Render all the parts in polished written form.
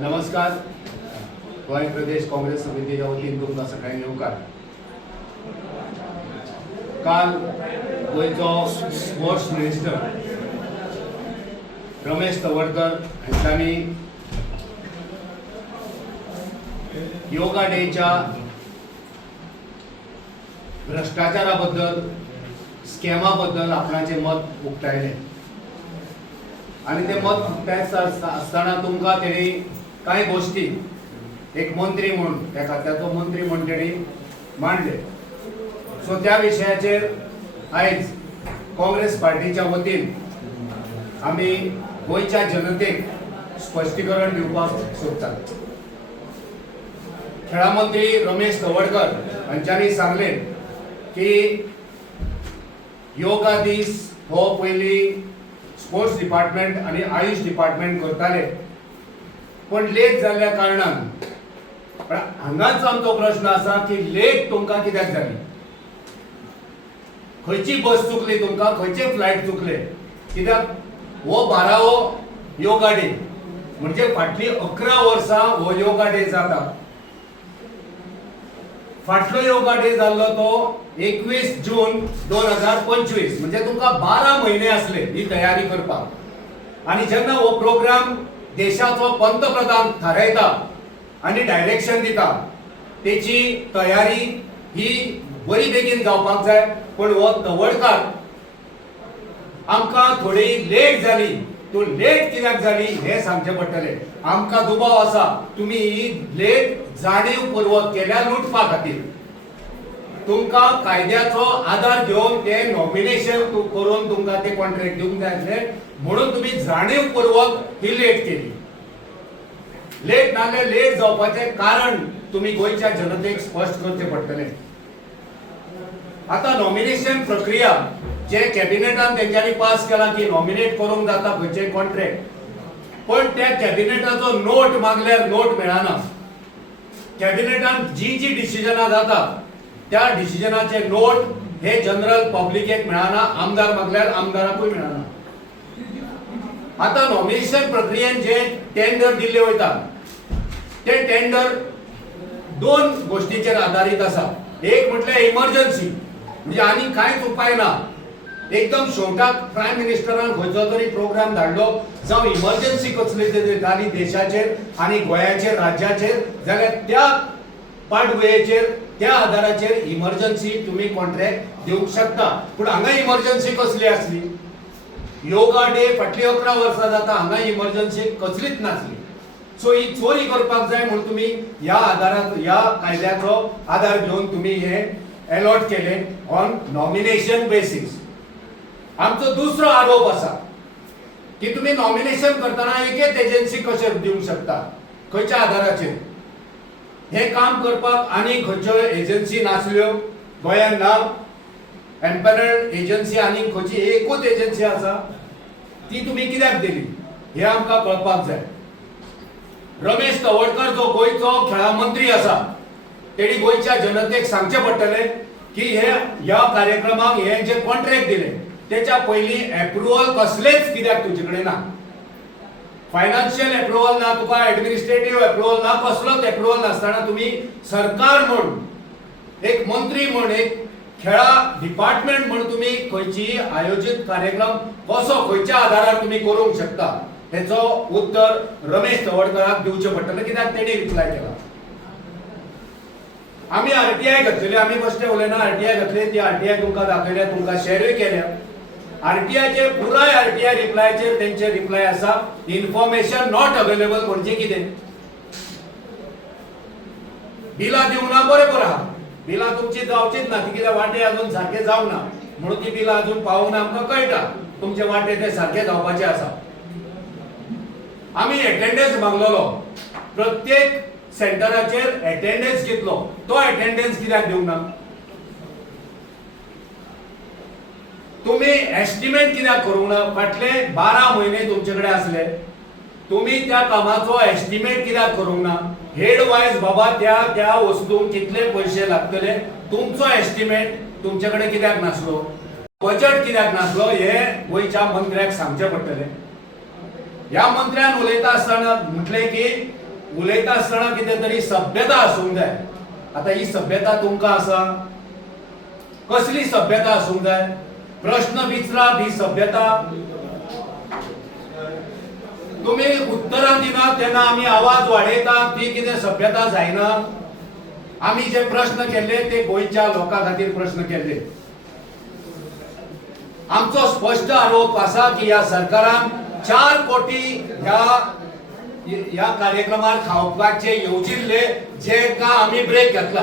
नमस्कार. गोय प्रदेश काँग्रेस समितीच्या वतीन तुमकां सगळ्यांक येवकार. काल गोयचो स्पोर्ट्स मिनिस्टर रमेश तवडकर हांच्यांनी योगा डेच्या भ्रष्टाचारा बद्दल स्कॅमा बद्दल आपणाचें मत उक्तायलें आणि ते मत उक्तायत आसतना तुमकां तेणी कांय गोश्टी एक मंत्री म्हणून त्या खात्याचो मंत्री म्हणून तेणी मांडले. सो त्या विशयाचेर आयज काँग्रेस पार्टीच्या वतीन आमी गोंयच्या जनतेक स्पश्टीकरण दिवपाक सोदतात. खेळा मंत्री रमेश तवडकर हांच्यांनी सांगलें की योगा दीस हो पयलीं स्पोर्ट्स डिपार्टमेंट आणि आयुष डिपार्टमेंट करताले, पण लेट जाल्ल्या कारणान पण हांगाच आमचो प्रश्न आसा की लेट तुमकां कित्याक जाली? खंयची बस चुकली तुमकां? खंयचे फ्लायट चुकले? कित्याक हो 12वो योगा डे म्हणजे फाटली 11 वर्सां हो योगा डे जाता. फाटलो योगा डे जाल्लो तो 21 जून 2025 म्हणजे तुमकां 12 महिने असले ही तयारी करपाक. आणि जेन्ना हो प्रोग्राम देशाचो पंतप्रधान थारायता आणि डायरेक्शन दिता तेची तयारी ही बरी बेगीन जावपाक जाय. पण हो तवडकार आमकां थोडी लेट जाली. तूं लेट कित्याक जाली हे सांगचें पडटलें. आमकां दुबाव आसा, तुमी ही लेट जाणीवपूर्वक केल्या लुटपा खातीर. तुमकां कायद्याचो आधार घेवन ते नॉमिनेशन करून तुमकां ते कॉन्ट्रॅक्ट दिवंक जाय आसले, म्हणून तुमी जाणीवपूर्वक ही लेट केली. लेट नाजाल्यार लेट जावपाचें कारण तुमी गोंयच्या जनतेक स्पश्ट करचें पडटलें. आता नॉमिनेशन प्रक्रिया जे कॅबिनेटान तेंच्यांनी पास केला की नॉमिनेट करूंक जाता खंयचेय कॉन्ट्रॅक्ट, पण त्या कॅबिनेटाचो नोट मागल्यार नोट मेळना. कॅबिनेटान जी डिसिजनां जातात त्या डिसिजनाचे नोट हे जनरल पब्लिकेक मेळना, आमदार मागल्यार आमदाराकूय मेळना. आता नॉमिनेशन प्रक्रियेन जे टेंडर दिल्ले वयता ते टेंडर दोन गोष्टीचेर आधारित आसा. एक म्हटल्यार इमर्जन्सी, म्हणजे आनी कांयच उपाय ना. एकदम शेवटाक प्रायम मिनिस्टरान खंयचो तरी प्रोग्राम धाडलो जावं इमर्जन्सी कसली तरी जाली देशाचेर आनी गोंयाचेर राज्याचेर, जाल्यार त्या पाटभुंयेचेर त्या आधाराचेर इमर्जन्सी तुम्ही कॉन्ट्रॅक्ट दिवंक शकता. पूण हांगा इमर्जन्सी कसली आसली? योगा डे फाटली 11 वर्सां जाता, हांगा इमर्जन्सी कसलीच नासली. सो ही चोरी करपाक जाय म्हणून तुम्ही ह्या आधारात ह्या कायद्याचो आधार घेवन तुम्ही हे अलॉट केले ऑन नॉमिनेशन बेसिस. आमचो दुसरो आरोप आसा की तुम्ही नॉमिनेशन करतना एकच एजन्सी कशें दिवंक शकता, खंयच्या आधाराचेर? हे काम करपाक आनी खंयच्यो एजन्सी नासल्यो गोंयांत ना. एम्पॅनल्ड एजन्सी आनी खंयची एकूच एजन्सी आसा, ती तुम्ही कित्याक दिली हे आमकां कळपाक जाय. रमेश तवडकर जो गोंयचो खेळा मंत्री आसा तेणी गोंयच्या जनतेक सांगचें पडटलें की हे ह्या कार्यक्रमाक हे जे कॉन्ट्रॅक्ट दिले तेच्या पयलीं एप्रुवल कसलेच कित्याक तुजे कडेन ना. फायनान्शियल एप्रुवल ना, तुका एडमिनिस्ट्रेटिव्ह एप्रुवल ना, कसलोच एप्रुवल नासतना तुम्ही सरकार म्हणून एक मंत्री म्हणून एक खेळा डिपार्टमेंट म्हणून तुम्ही खंयची आयोजित कार्यक्रम कसो खंयच्या आधारार तुम्ही करूंक शकता हेचो उत्तर रमेश तवडकराक दिवचें पडटलें. कित्याक तेणी रिप्लाय केला. आमी आरटीआय घातलेली, आमी बेश्टे उलयना, आरटीआय घातली. ती आरटीआय तुमकां दाखयल्या, तुमकां शेअरूय केल्या. आरटीआयचे पुराय आरटीआय रिप्लायचेर तेंचे रिप्लाय आसा इन्फॉर्मेशन नॉट अवेलेबल. म्हणजे कितें? बिलां दिवना बरोबर आहा, बिलां तुमची जावचीच ना. ती कित्याक वाटे अजून सारखे जावंक ना म्हणून ती बिलां अजून पावूंक ना. आमकां कळटा तुमचे वाटे ते सारखे जावपाचे आसा. आमी एटेंडन्स मागलोलो, प्रत्येक सेंटराचेर एटेंडन्स घेतलो, तो एटेंडन्स कित्याक दिवंक ना? तुम्ही एस्टिमेट कित्याक करूंक ना? फाटले 12 महिने तुमचे कडेन आसले, तुम्ही त्या कामाचो एस्टिमेट कित्याक करूंक ना? हेड वायज बाबा त्या त्या वस्तूंक कितले पैसे लागतले तुमचो एस्टिमेट तुमचे कडेन कित्याक नासलो? बजेट कित्याक नासलो हे गोंयच्या मंत्र्याक सांगचें पडटलें. ह्या मंत्र्यान उलयता आसतना म्हटलें की उलयता आसतना कितें तरी सभ्यता आसूंक जाय. आता ही सभ्यता तुमकां आसा? कसली सभ्यता आसूंक जाय? प्रश्न विचारप ही सभ्यता? तुम्ही उत्तरां दिना तेन्ना आमी आवाज वाडयता ती कितें सभ्यता जायना? आमी जे प्रश्न केले ते गोंयच्या लोकां खातीर प्रश्न केले. आमचो स्पष्ट आरोप आसा की ह्या सरकारान 4 कोटी ह्या कार्यक्रमार खावपाचे येवजिल्ले, जे का आमी ब्रेक घेतला.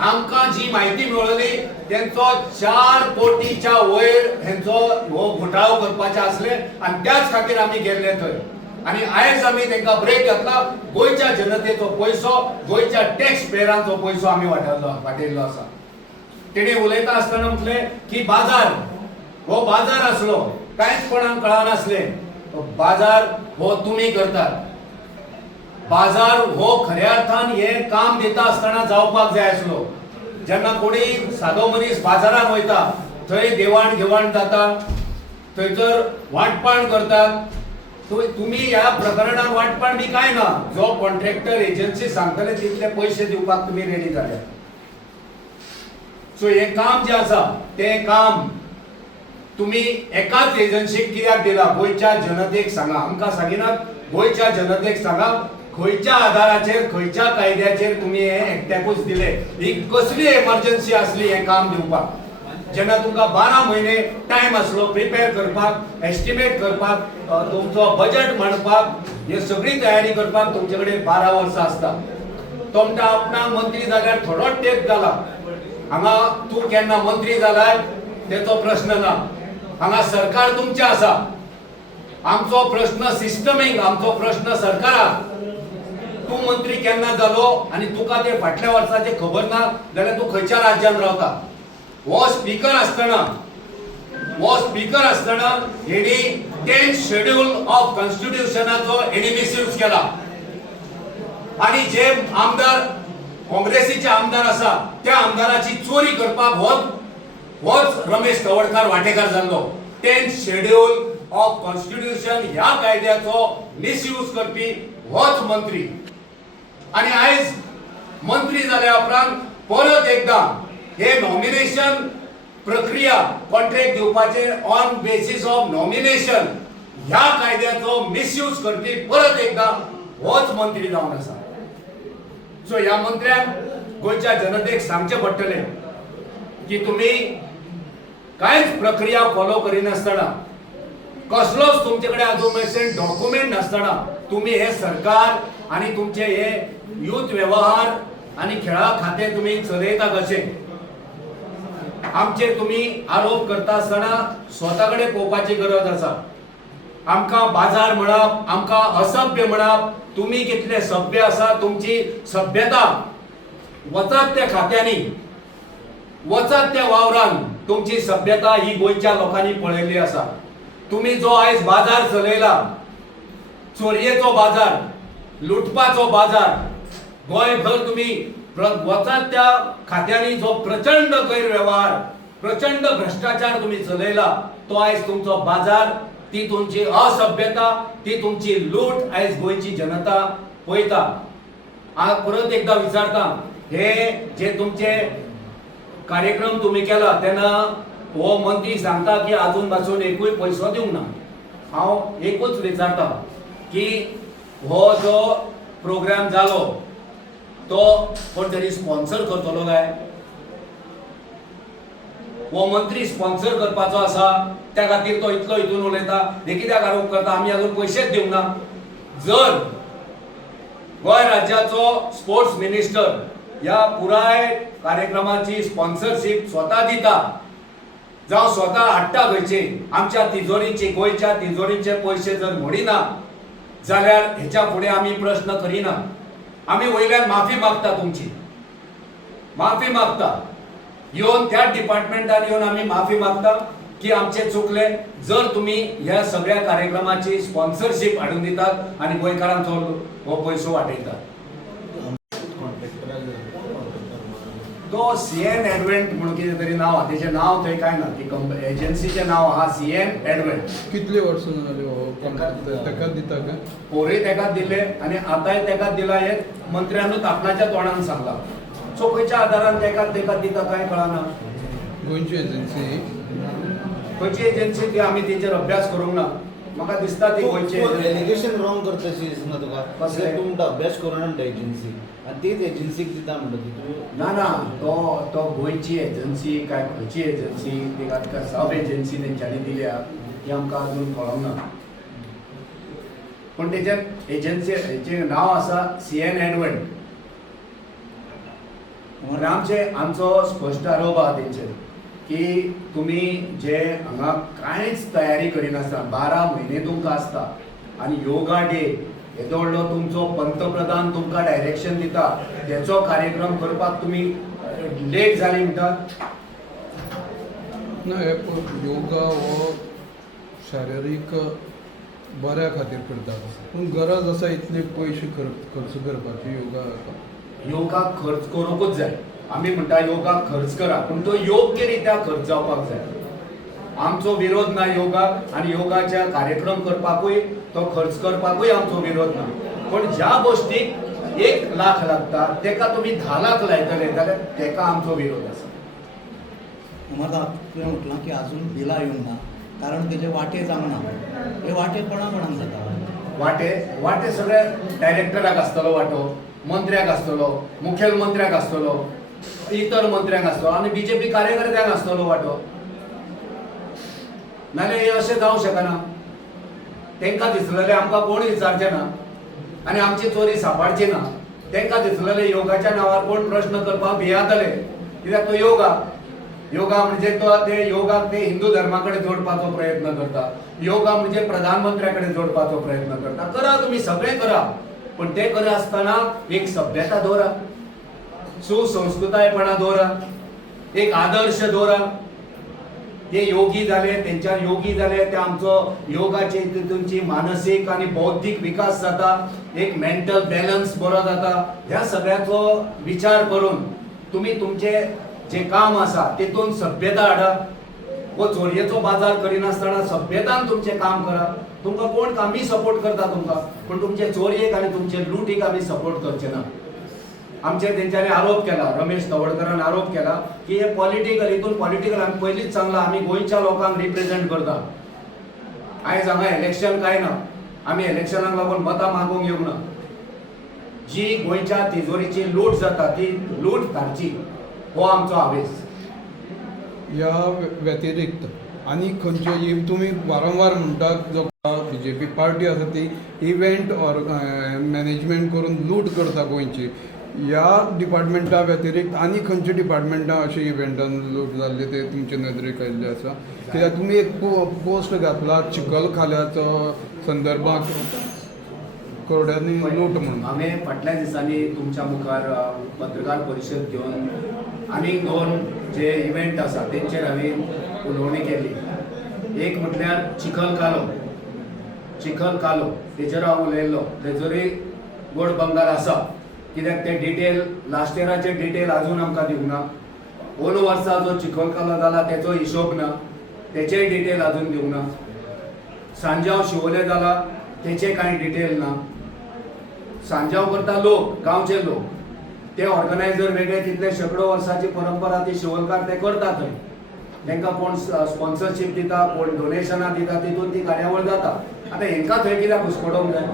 आमकां जी म्हायती मेळ्ळी तेंचो 4 कोटीच्या वयर हेंचो हो घोटाळो करपाचे आसले आनी त्याच खातीर आमी गेल्ले थंय. आनी आयज आमी तांकां ब्रेक घेतला. गोंयच्या जनतेचो पयसो, गोंयच्या टॅक्स पेयरांचो पयसो आमी वाटयल्लो आसा. तेणे उलयता आसतना म्हटले की बाजार हो बाजार आसलो, कांयच कोणाक कळनासले. बाजार हो तुमी करतात. बाजार हो खऱ्या अर्थान हे काम दिता आसतना जावपाक जाय आसलो. जेन्ना कोणी सादो मनीस बाजारात वयता थंय देवाण घेवाण जाता, थंयसर वांटपाण करतात. तुम्ही ह्या प्रकरणात वांटपाण बी काय ना. जो कॉन्ट्रॅक्टर एजन्सी सांगतले तितले पयशे दिवपाक तुम्ही रेडी जाल्या. सो हे काम जे आसा ते काम तुम्ही एकाच एजन्सीक कित्याक दिला? गोंयच्या जनतेक सांगा. आमकां सांगिनात, गोंयच्या जनतेक सांगा खंयच्या आधाराचेर, खंयच्या कायद्याचेर तुम्ही हे एकट्याकूच दिले. ही कसली एमर्जन्सी आसली हे काम दिवपाक? जेन्ना तुमकां 12 म्हयने टायम आसलो प्रिपेर करपाक, एस्टिमेट करपाक, तुमचो बजेट मांडपाक, हे सगळी तयारी करपाक तुमचे कडेन 12 वर्सां आसता. तो म्हणटा आपणाक मंत्री जाल्यार थोडोच तेंप जाला. हांगा तूं केन्ना मंत्री जालाय तेचो प्रश्न ना. हांगा सरकार तुमचें आसा. आमचो प्रश्न सिस्टमीक, आमचो प्रश्न सरकाराक. तूं मंत्री केन्ना जालो आनी तुका ते फाटल्या वर्साचे खबर ना जाल्यार तूं खंयच्या राज्यांत रावता? हो स्पीकर आसतना हेणी 10th शेड्यूल ऑफ कॉन्स्टिट्यूशनाचो हेणी मिसयूज केला. आणि जे आमदार काँग्रेसीचे आमदार आसा त्या आमदाराची चोरी करपाक होच रमेश तवडकार वांटेकार जाल्लो. 10th शेड्यूल ऑफ कॉन्स्टिट्यूशन ह्या कायद्याचो मिसयूज करपी होच मंत्री. आणि आयज मंत्री जाल्या उपरांत परत एकदा हे नॉमिनेशन प्रक्रिया, कॉन्ट्रॅक्ट दिवपाचे ऑन बेसिस ऑफ नॉमिनेशन ह्या कायद्याचो मिसयूज करपी परत एकदा होच मंत्री जावन आसा. सो ह्या मंत्र्याक गोंयच्या जनतेक सांगचे पडटले की तुम्ही कांयच प्रक्रिया फॉलो करिनासतना, कसलोच तुमचे कडेन अजून मेरेन डॉक्युमेंट नासतना तुम्ही हे सरकार आणि तुमचे हे युथ व्यवहार आणि खेळा खाते तुम्ही चलयता कशे? आमचेर तुम्ही आरोप करता आसतना स्वताकडे पळोवपाची गरज आसा. आमकां बाजार म्हणप, आमकां असभ्य म्हणप, तुम्ही कितले सभ्य आसा, तुमची सभ्यता वचत त्या खात्यांनी, वचत त्या वावरान तुमची सभ्यता ही गोंयच्या लोकांनी पळयल्ली आसा. तुम्ही जो आयज बाजार चलयला, चोरयेचो बाजार, लुटपाचो बाजार, गोंयभर तुम्ही वचत त्या खात्यांनी जो प्रचंड गैरव्यवहार, प्रचंड भ्रष्टाचार तुम्ही चलयला, तो आयज तुमचो बाजार, ती तुमची असभ्यता, ती तुमची लूट आयज गोंयची जनता पळयता. परत एकदा विचारता, हे जे तुमचे कार्यक्रम तुम्ही केला तेन्ना हो मंत्री सांगता की अजून पासून एकूय पैसो दिवंक ना. हांव एकूच विचारता की हो जो प्रोग्राम जालो तो कोण तरी स्पॉन्सर करतलो काय? हो मंत्री स्पॉन्सर करपाचो आसा त्या खातीर तो इतलो हितून उलयता. हे कित्याक आरोप करता आमी अजून पयशेच दिवंक ना? जर गोंय राज्याचो स्पोर्ट्स मिनिस्टर ह्या पुराय कार्यक्रमाची स्पॉन्सरशीप स्वता दिता, जावं स्वता हाडटा खंयचे, आमच्या तिजोरीची, गोंयच्या तिजोरीचे पयशे जर मोडिना जाल्यार हेच्या फुडें आमी प्रश्न करिना. आमी वयल्यान माफी मागता, तुमची माफी मागता. येवन त्या डिपार्टमेंटान येवन आमी माफी मागता की आमचे चुकले. जर तुम्ही ह्या सगळ्या कार्यक्रमाची स्पॉन्सरशीप हाडून दितात आणि गोंयकारांचो हो पयसो वाटयतात. तो सीएन एडव्हेंट म्हणून कितें तरी नांव आहा, तेचें नांव थंय काय ना, ती एजन्सीचें नांव आहा सीएन एडव्हेंट. कितले वर्सां जाली हो ताका दिता काय? पोरय तेकाच दिले आनी आतांय तेकाच दिला हे मंत्र्यानूच आपणाच्या तोंडान सांगला. सो खंयच्या आदारान तेकाच दिता काय कळना. गोंयची एजन्सी खंयची एजन्सी ती आमी तेचेर अभ्यास करूंक ना. म्हाका दिसता ती गोंयची एलिगेशन रॉंग करतशी दिसना तुका. कसलें? तूं म्हणटा अभ्यास करूना म्हणटा एजन्सी आनी तीच एजन्सीक दिता म्हणटा तूं. ना तो गोंयची एजन्सी काय खंयची एजन्सी तेका सब एजन्सी तेंच्यांनी दिल्या ही आमकां अजून कळोंक ना. पूण तेच्या एजन्सीचें नांव आसा सीएन एडव्हेंट. आमचो स्पश्ट आरोप आहा तेंचेर की तुमी जे हांगा कांयच तयारी करिनासतना 12 म्हयने तुमकां आसता आनी योगा डे येदो व्हडलो तुमचो पंतप्रधान तुमकां डायरेक्शन दिता तेचो कार्यक्रम करपाक तुमी लेट जाली म्हणटात. ना योगा हो शारिरीक बऱ्या खातीर करतात, पूण गरज आसा इतले पयशे खर्च करपाची योगा खर्च करूंकूच जाय. आमी म्हणटा योगा खर्च करा, पूण तो योग्य रित्या खर्च जावपाक जाय. आमचो विरोध ना योगाक आनी योगाच्या कार्यक्रम करपाकूय तो खर्च करपाकूय आमचो विरोध ना. पण ज्या गोष्टीक 1 लाख लागता तेका तुमी 10 लाख लायतले जाल्यार तेका आमचो विरोध आसा. उमरदा तुवें म्हटलां की अजून बिलां येवंक ना कारण तेजे वाटे जावंक ना. हे वाटे कोणाक जाता? वाटे सगळे डायरेक्टराक आसतलो वांटो, मंत्र्याक आसतलो, मुखेलमंत्र्याक आसतलो, इतर मंत्र्यांक आसतलो आनी बीजेपी कार्यकर्त्यांक आसतलो वांटो. नाल्यार हे अशें जावंक शकना. तांकां दिसलेलें आमकां कोण विचारचें ना आनी आमची चोरी सांबाळची ना. तांकां दिसलेलें योगाच्या नांवार कोण प्रश्न करपाक भियातले कित्याक तो योगा म्हणजे तो ते योगाक ते हिंदू धर्मा कडेन जोडपाचो प्रयत्न करता. योगा म्हणजे प्रधानमंत्र्या कडेन जोडपाचो प्रयत्न करता. करा तुम्ही सगळें करा, पण ते करा आसतना एक सभ्यता दवरा, सुसंस्कृतायपणा दवरा, एक आदर्श दवरा. ते योगी जाले, तेंच्या योगी जाले ते आमचो योगाचे तुमची मानसीक आणि बौद्धिक विकास जाता, एक मेंटल बॅलन्स बरो जाता. ह्या सगळ्याचो विचार करून तुम्ही तुमचे जे काम आसा तेतून सभ्यता हाडा. वो चोरयेचो बाजार करिनासतना सभ्यतान तुमचे काम करा. तुमकां कोण आमी सपोर्ट करता तुमकां, पण तुमचे चोरयेक आनी तुमचे लुटीक आमी सपोर्ट करचे ना. आमचेर तेंच्यांनी आरोप केला, रमेश तवडकरान आरोप केला की हे पॉलिटिकल आमी पयलींच सांगला आमी गोंयच्या लोकांक रिप्रेझेंट करता. आयज हांगा इलेक्शन काय ना, आमी इलेक्शनाक लागून मतां मागूंक येवंक ना. जी गोंयच्या तिजोरीची लूट जाता ती लूट धाडची हो आमचो आवेश. ह्या व्यतिरिक्त आनी खंयचे तुमी वारंवार म्हणटात जो बीजेपी पार्टी आसा ती इव्हेंट ऑर मॅनेजमेंट करून लूट करता गोंयची. ह्या डिपार्टमेंटा व्यतिरिक्त आनी खंयचे डिपार्टमेंटां अशे इव्हेंटान लूट जाल्ले ते तुमचे नदरेक आयिल्ले आसा? कित्याक तुमी एक पोस्ट घातला चिखलकाल्याचो संदर्भात कोरड्यांनी लूट म्हणून. हांवें फाटल्या दिसांनी तुमच्या मुखार पत्रकार परिशद घेवन आनीक 2 जे इव्हेंट आसा तेंचेर हांवें उलोवणी केली. एक म्हटल्यार चिखल कालो तेचेर हांव उलयल्लो. तेजोरी गोड बंगाल आसा कित्याक ते डिटेल लास्ट इयराचे डिटेल अजून आमकां दिवंक ना. ओन वर्सा जो चिखल कालो जाला तेचो हिशोब ना, तेचेय डिटेल अजून दिवंक ना. सांजाव शिवोले जाला तेचे कांय डिटेल ना. सांजाव करता लोक, गांवचे लोक, ते ऑर्गनायझर वेगळे, तितले शेकडो वर्साची परंपरा ती शिवलकार ते करता. थंय तांकां कोण स्पॉन्सरशीप दिता, कोण डोनेशनां दिता, तितून ती कार्यावळ जाता. आतां हांकां थंय कित्याक घुसमटोवंक जाय?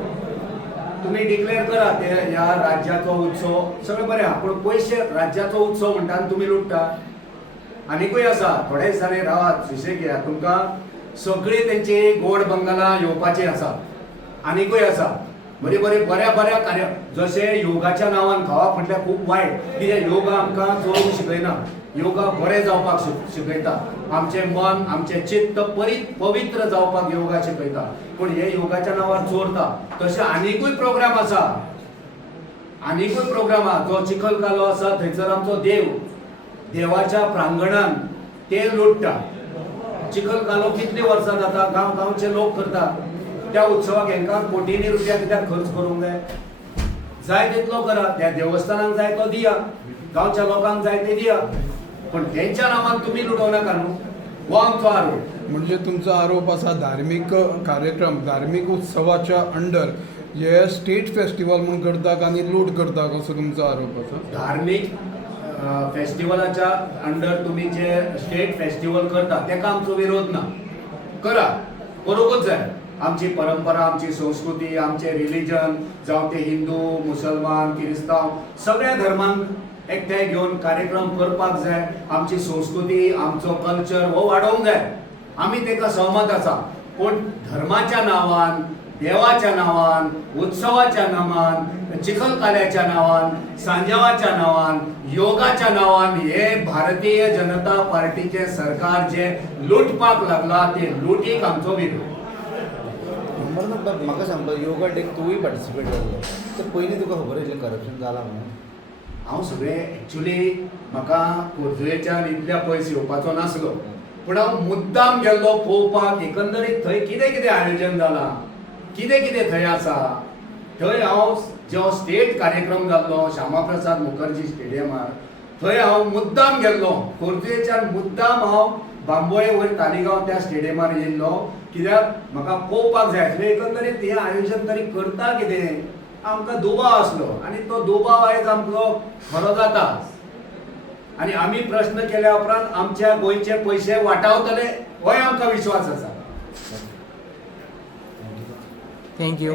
तुम्ही डिक्लेअर करा ते ह्या राज्याचो उत्सव सगळें बरें आहा, पूण पयशे राज्याचो उत्सव म्हणटा आनी तुमी लुटता. आनीकूय आसा थोडे दिसांनी रावात, सुशेग घेयात. तुमकां सगळी तेंची गोड बंगाला येवपाची आसा. आनीकूय आसा बऱ्या कार्य, जशे योगाच्या नांवान खावप म्हटल्यार खूब वायट. कित्याक योगा आमकां चोरूंक शिकयना, योगा बरें जावपाक शिकयता. आमचें मन, आमचें चित्त पवित्र जावपाक योगा शिकयता. पूण हे योगाच्या नांवार चोरता. तशें आनीकूय प्रोग्राम आसा, जो चिखल कालो आसा थंयसर आमचो देवाच्या प्रांगणान ते लुटता. चिखल कालो कितली वर्सां जाता, गांवचे लोक करता. त्या उत्सवाक हांकां कोटींनी रुपया कित्याक खर्च करूंक जाय? जाय तितलो करा, त्या देवस्थानाक जाय तो दिया, गांवच्या लोकांक जाय ते दिया, पण त्यांच्या नावान तुम्ही लुडोव नाका न्हू. हो आमचो आरोप. म्हणजे तुमचा आरोप असा धार्मिक कार्यक्रम धार्मिक उत्सवाच्या अंडर जे स्टेट फेस्टिवल म्हणून करतात आणि लूट करतात असो तुमचो आरोप आसा. धार्मिक फेस्टिवलाच्या अंडर तुम्ही जे स्टेट फेस्टिवल करता तेका आमचो विरोध ना, करा, करूंकच जाय. आमची परंपरा, आमची संस्कृती, आमचे रिलीजन, जावं ते हिंदू, मुसलमान, क्रिस्तांव सगळ्या धर्मांक एकठांय घेवन कार्यक्रम करपाक जाय. आमची संस्कृती, आमचो कल्चर हो वाडोवंक जाय. आमी तेका सहमत आसा, पूण धर्माच्या नांवान, देवाच्या नांवान, उत्सवाच्या नांवान, चिखलकाल्याच्या नांवान, सांजावाच्या नांवान, योगाच्या नांवान हे भारतीय जनता पार्टीचे सरकार जे लुटपाक लागला ते लुटीक आमचो विरोध. म्हाका सांग पळय, योगा डेक तूंय पार्टिसिपेट जाल्लो, तर पयलीं तुका खबर आशिल्लें करप्शन जालां म्हणून? हांव सगळें एक्चुली म्हाका कोरजुयेच्यान इतल्या पयस येवपाचो नासलो, पूण हांव मुद्दाम गेल्लो पळोवपाक एकंदरीत थंय कितें कितें आयोजन जालां, कितें कितें थंय आसा. थंय हांव जो स्टेट कार्यक्रम जाल्लो श्यामाप्रसाद मुखर्जी स्टेडियमार, थंय हांव मुद्दाम गेल्लो. कोरजुयेच्यान मुद्दाम हांव बांबोळे वयर तालिगांव त्या स्टेडियमार येयल्लो, कित्याक म्हाका पळोवपाक जाय आसलें एकंदरीत हें आयोजन तरी करता कितें. आमकां दुबाव आसलो आनी तो दुबाव आयज आमचो खरो जाता. आनी आमी प्रश्न केल्या उपरांत आमच्या गोंयचे पयशे वाटावतले होय आमकां विश्वास आसा. थँक्यू.